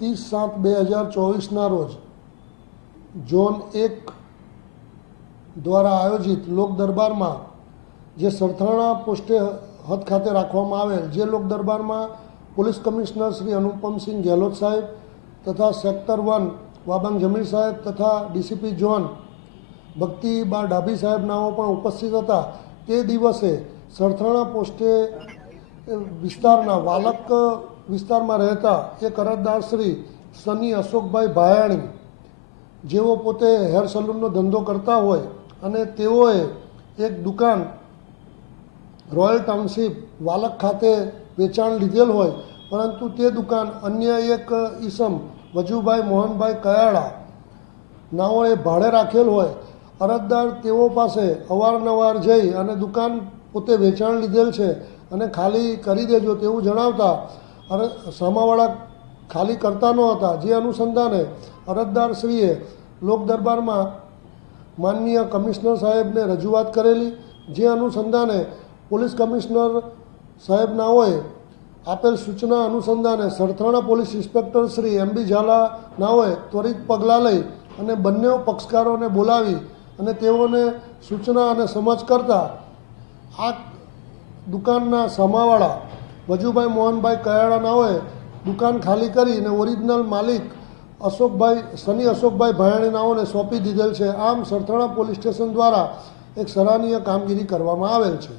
30/7/2024 રોજ ઝોન 1 દ્વારા આયોજિત લોક દરબારમાં જે સરથાણા પોસ્ટે હદ ખાતે રાખવામાં આવેલ, જે લોક દરબારમાં પોલીસ કમિશનર શ્રી અનુપમસિંહ ગેહલોત સાહેબ તથા સેક્ટર 1 વાબાંગ જમીર સાહેબ તથા ડીસીપી ઝોન ભક્તિબા ડાભી સાહેબ નાઓ પણ ઉપસ્થિત હતા. તે દિવસે સરથાણા પોસ્ટે વિસ્તારના વાલક વિસ્તારમાં રહેતા એક અરજદાર શ્રી સની અશોકભાઈ ભાયાણી, જેઓ પોતે હેર સલૂનનો ધંધો કરતા હોય અને તેઓએ એક દુકાન રોયલ ટાઉનશીપ વાલક ખાતે વેચાણ લીધેલ હોય, પરંતુ તે દુકાન અન્ય એક ઈસમ વજુભાઈ મોહનભાઈ કયાળા નાઓએ ભાડે રાખેલ હોય. અરજદાર તેઓ પાસે અવારનવાર જઈ અને દુકાન પોતે વેચાણ લીધેલ છે અને ખાલી કરી દેજો તેવું જણાવતા સામાવાળા ખાલી કરતા ન હતા. જે અનુસંધાને અરજદારશ્રીએ લોક દરબારમાં માનનીય કમિશનર સાહેબને રજૂઆત કરેલી. જે અનુસંધાને પોલીસ કમિશનર સાહેબનાઓએ આપેલ સૂચના અનુસંધાને Sarthana police inspector Shri MB Zala નાઓએ ત્વરિત પગલાં લઈ અને બંને પક્ષકારોને બોલાવી અને તેઓને સૂચના અને સમજ કરતા આ દુકાનના સામાવાળા વજુભાઈ મોહનભાઈ કયાળા નાઓએ દુકાન ખાલી કરી અને ઓરિજિનલ માલિક સની અશોકભાઈ ભાયાણી નાઓને સોંપી દીધેલ છે. આમ સરથાણા પોલીસ સ્ટેશન દ્વારા એક સરાહનીય કામગીરી કરવામાં આવેલ છે.